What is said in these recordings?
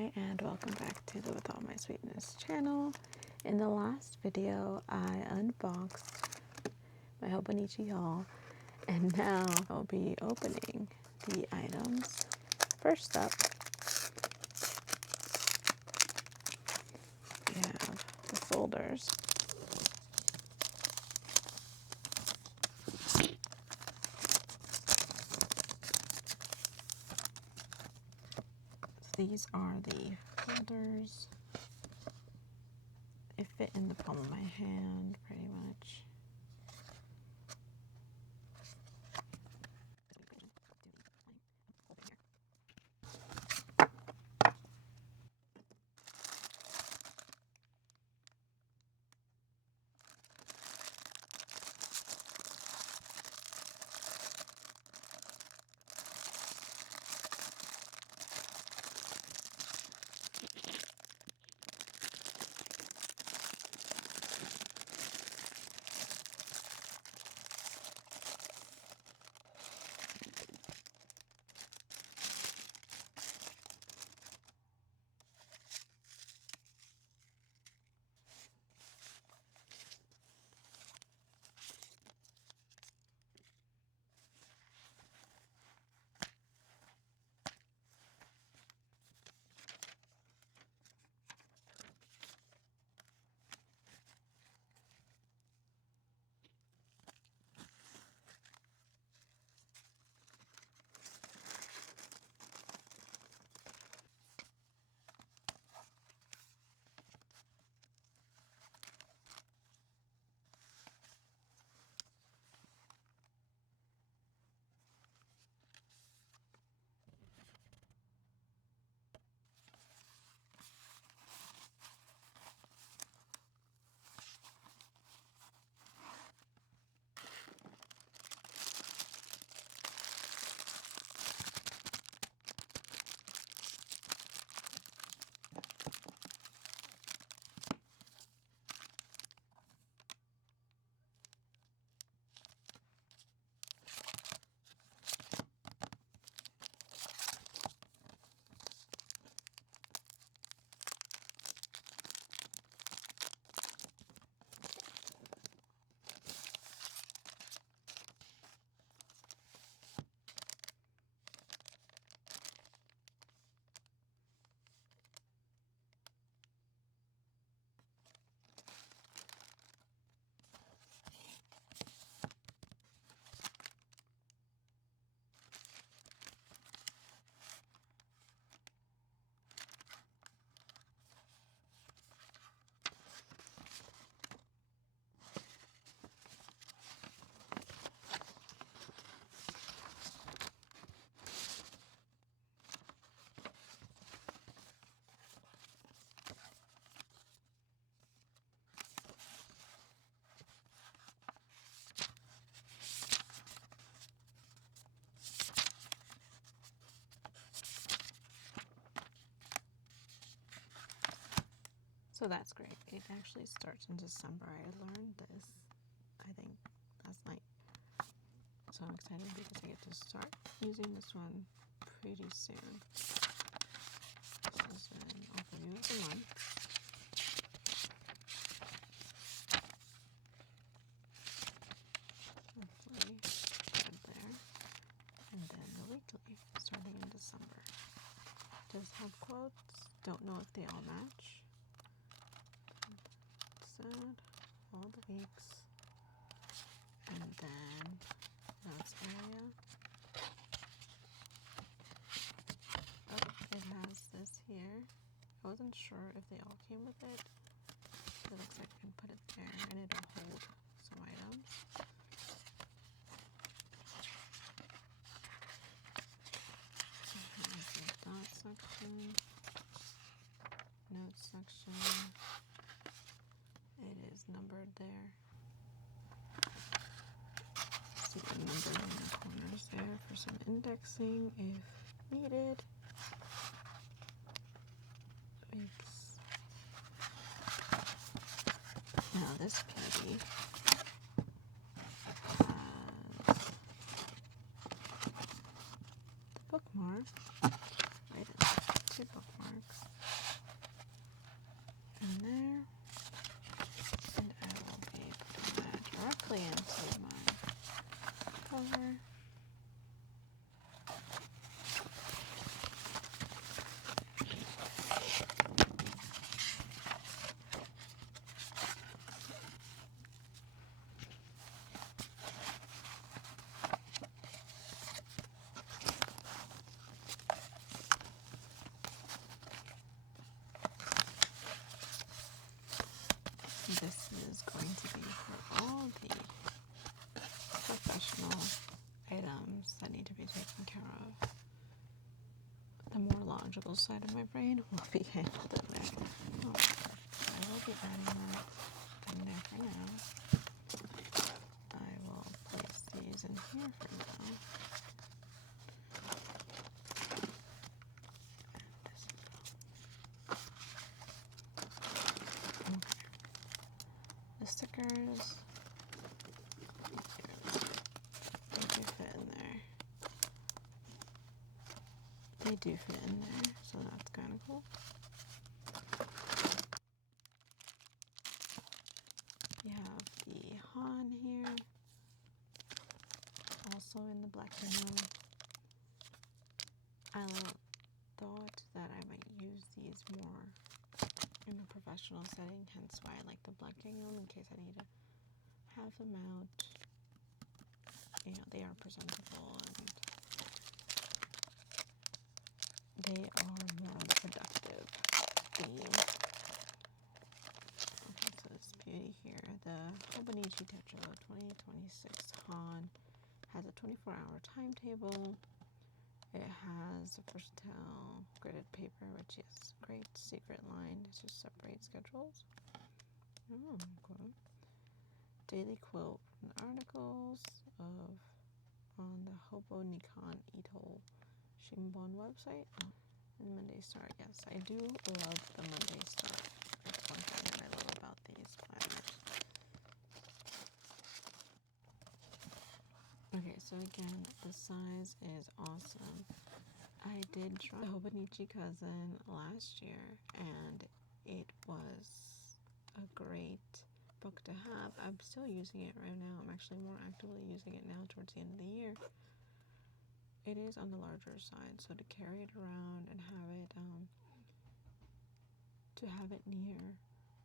Hi and welcome back to the With All My Sweetness channel. In the last video I unboxed my Hobonichi haul and now I'll be opening the items. First up we have the folders. These are the folders. They fit in the palm of my hand pretty much. So that's great. It actually starts in December. I learned this, I think, last night. So I'm excited because I get to start using this one pretty soon. This is an overview of the month. Hopefully good there. And then the weekly, starting in December. Does have quotes. Don't know if they all match. All the weeks, and then notes area. Oh, it has this here. I wasn't sure if they all came with it. It looks like I can put it there and it'll hold some items. It has the dot section, notes section. It is numbered there. See the numbers in the corners there for some indexing if needed. Weeks. Now this PD has the bookmark. Right, 2 bookmarks. this is going to be for all the professional items that need to be taken care of. The more logical side of my brain will be handled in there. Oh, I will be adding that in there for now. I will place these in here for now. The stickers, they do fit in there. They do fit in there, so that's kind of cool. You have the Han here, also in the black denim. I thought that I might use these more in a professional setting, hence why I like the black denim, in case I need to have them out. You know, they are presentable and they are more productive theme. Okay, so this beauty here, the Hobonichi Techo 2026 Han has a 24-hour timetable. It has a versatile gridded paper, which is great. Secret line to separate schedules. Oh, okay. Daily quote from the articles on the Hobonichi Ito Shimbun website. And Monday Start. Yes, I do love the Monday Start. That's one thing that I love about these planners. Okay, so again, the size is awesome. I did try Hobonichi Cousin last year, and it was a great book to have. I'm still using it right now. I'm actually more actively using it now towards the end of the year. It is on the larger side, so to carry it around and have it near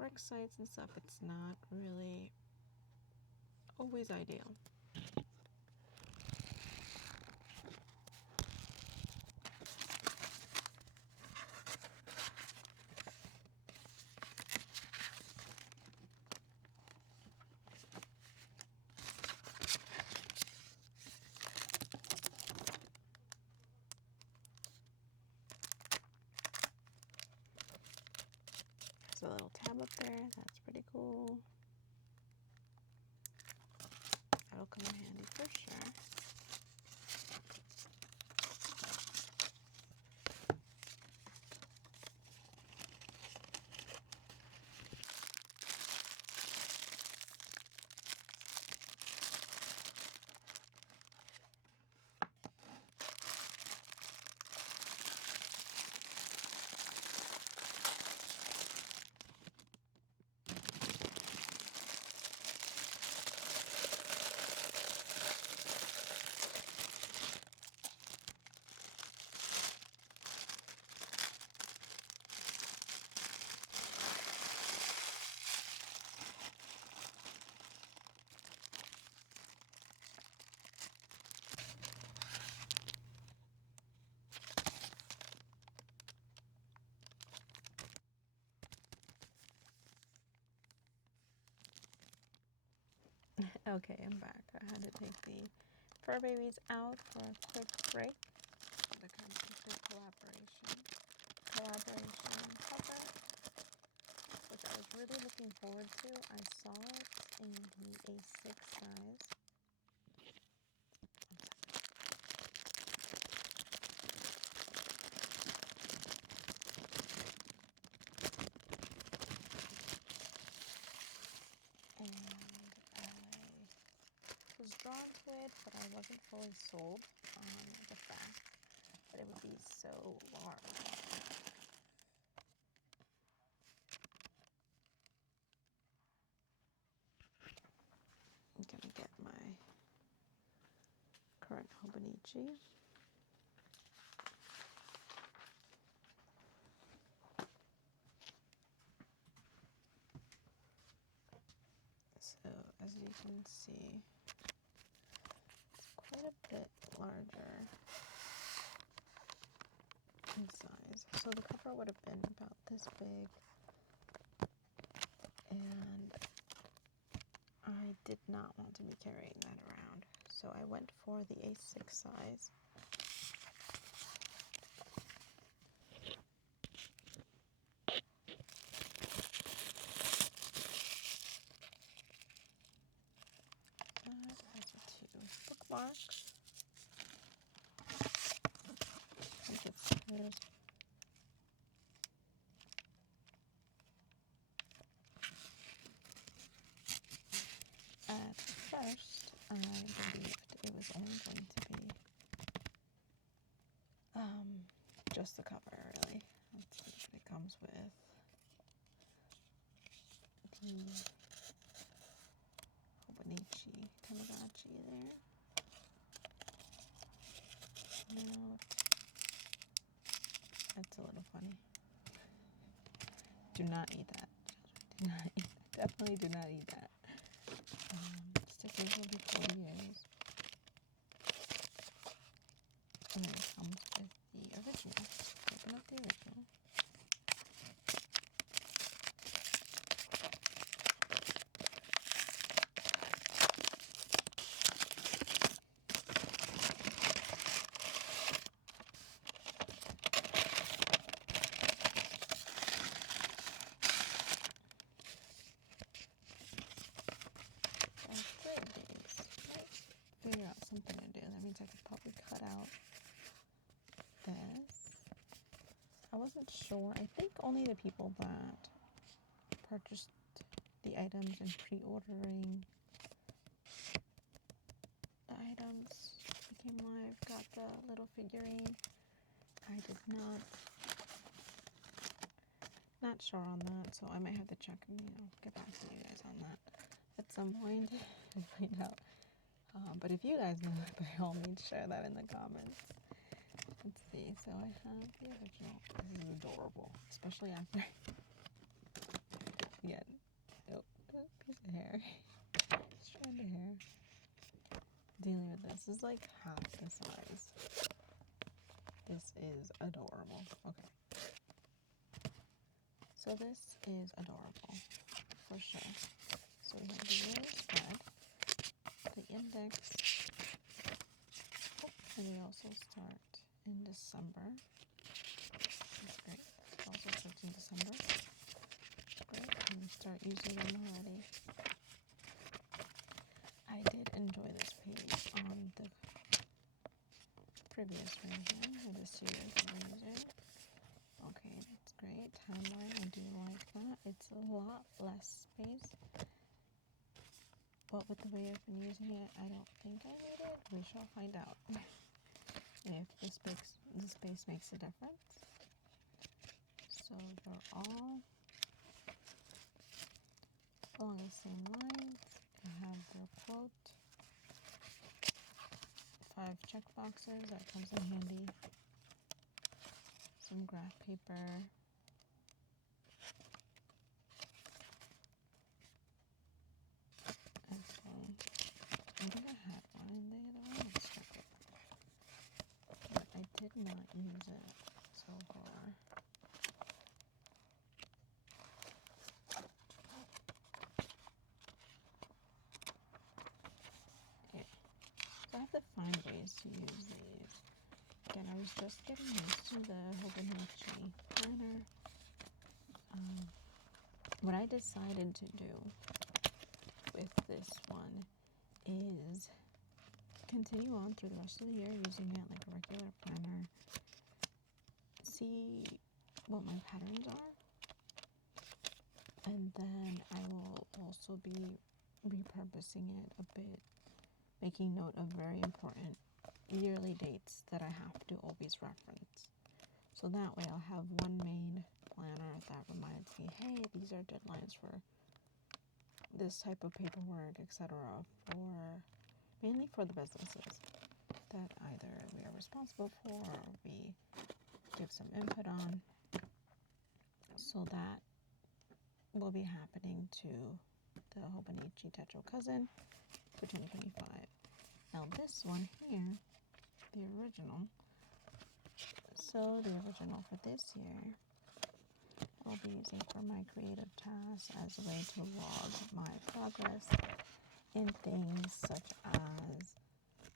work sites and stuff, it's not really always ideal. There's a little tab up there, that's pretty cool. That'll come in handy for sure. Okay, I'm back. I had to take the fur babies out for a quick break. The complete collaboration cover, which I was really looking forward to. I saw it in the A6 size. And I was drawn to it, but I wasn't fully sold on the fact that it would be so large. I'm gonna get my current Hobonichi. So as you can see, it's quite a bit larger in size. So the cover would have been about this big, and I did not want to be carrying that around, so I went for the A6 size. That has a 2 bookmarks. I think it says at first I believed it was only going to be just the cover, really. That's what it comes with. The Hobonichi Tamagotchi there. Now, that's a little funny. Do not eat that. Do not eat that. Definitely do not eat that. Stickers will be 4 years. And then it comes with the original. Open up the original. Figure out something to do. That means I could probably cut out this. I wasn't sure. I think only the people that purchased the items and pre-ordering the items became live got the little figurine. I did not sure on that, so I might have to check and get back to you guys on that at some point to find out. But if you guys know, by all means, share that in the comments. Let's see. So I have the original. This is adorable, especially after again, a piece of hair, strand of hair. Dealing with this is like half the size. This is adorable. Okay. So this is adorable for sure. So we have the year spread. The index, and we also start in December. That's great. It also starts in December. Great, and we start using them already. I did enjoy this page on the previous version, or the series we're using. Okay, that's great. Timeline, I do like that. It's a lot less space. But with the way I've been using it, I don't think I need it. We shall find out if the space makes a difference. So they're all along the same lines. I have their quote, 5 check boxes, that comes in handy. Some graph paper. I think I had one in the other one. Let's check it. But I did not use it so far. Yeah. So I have to find ways to use these. Again, I was just getting used to the Hobonichi planner. What I decided to do with this one is continue on through the rest of the year using it like a regular planner. See what my patterns are. And then I will also be repurposing it a bit, making note of very important yearly dates that I have to always reference. So that way I'll have one main planner that reminds me, hey, these are deadlines for this type of paperwork, etc., mainly for the businesses that either we are responsible for or we give some input on. So that will be happening to the Hobonichi Techo Cousin for 2025. Now this one here, the original. So the original for this year will be using for my creative tasks as a way to log my progress in things such as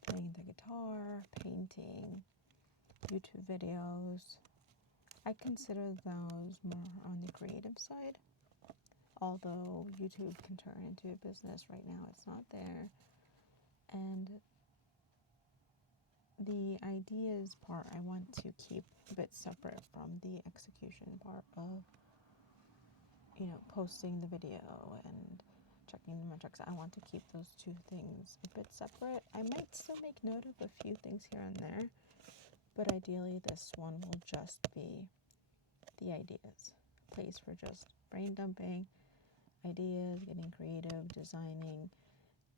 playing the guitar, painting, YouTube videos. I consider those more on the creative side. Although YouTube can turn into a business, right now it's not there. And the ideas part I want to keep a bit separate from the execution part of, posting the video and checking the metrics. I want to keep those two things a bit separate. I might still make note of a few things here and there, but ideally this one will just be the ideas. Place for just brain dumping, ideas, getting creative, designing,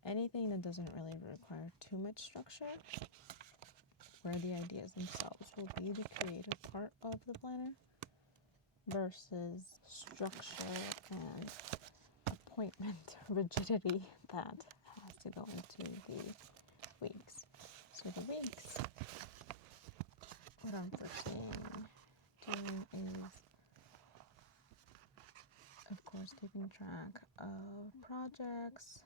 anything that doesn't really require too much structure, where the ideas themselves will be the creative part of the planner versus structure and appointment rigidity that has to go into the weeks. So the weeks, what I'm foreseeing doing is, of course, keeping track of projects,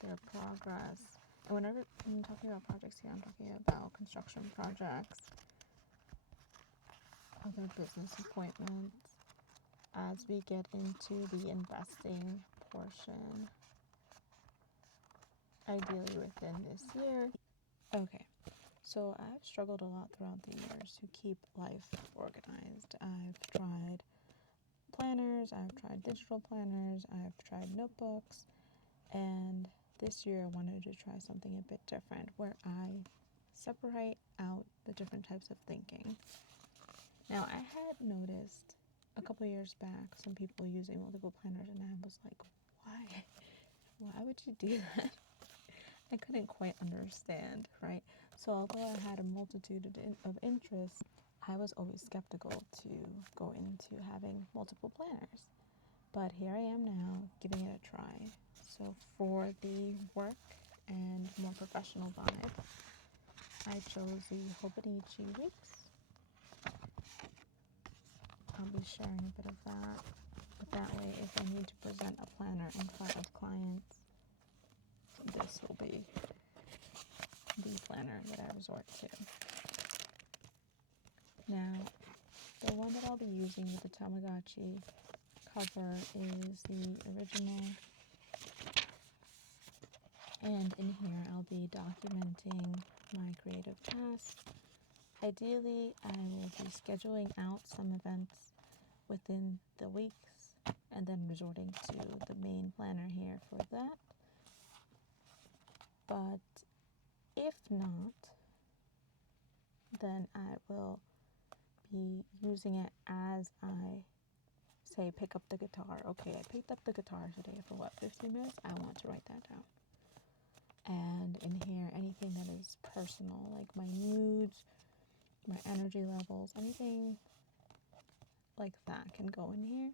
their progress. And whenever I'm talking about projects here, I'm talking about construction projects, other business appointments, as we get into the investing portion, ideally within this year. Okay, so I've struggled a lot throughout the years to keep life organized. I've tried planners, I've tried digital planners, I've tried notebooks, and this year I wanted to try something a bit different where I separate out the different types of thinking. Now, I had noticed a couple years back some people using multiple planners, and I was like, why? Why would you do that? I couldn't quite understand, right? So although I had a multitude of interests, I was always skeptical to go into having multiple planners. But here I am now, giving it a try. So for the work and more professional vibe, I chose the Hobonichi Weeks. I'll be sharing a bit of that. But that way, if I need to present a planner in front of clients, this will be the planner that I resort to. Now, the one that I'll be using with the Tamagotchi cover is the original. And in here, I'll be documenting my creative tasks. Ideally, I will be scheduling out some events within the weeks and then resorting to the main planner here for that. But if not, then I will be using it as I say pick up the guitar. Okay, I picked up the guitar today for 15 minutes? I want to write that down. And in here, anything that is personal, like my moods, my energy levels, anything like that can go in here.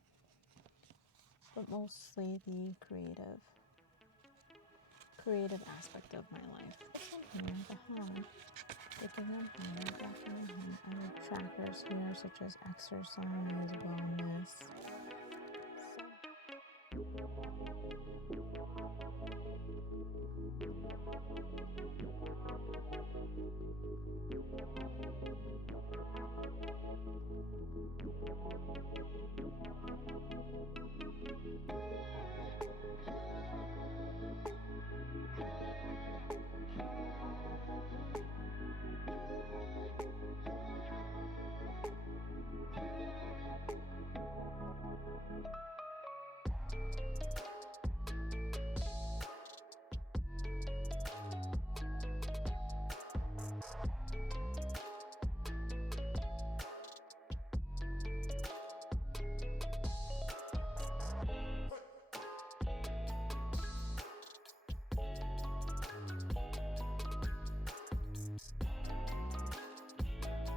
But mostly the creative aspect of my life. This one here, the home, taking them home, walking them home. I have trackers here such as exercise, wellness,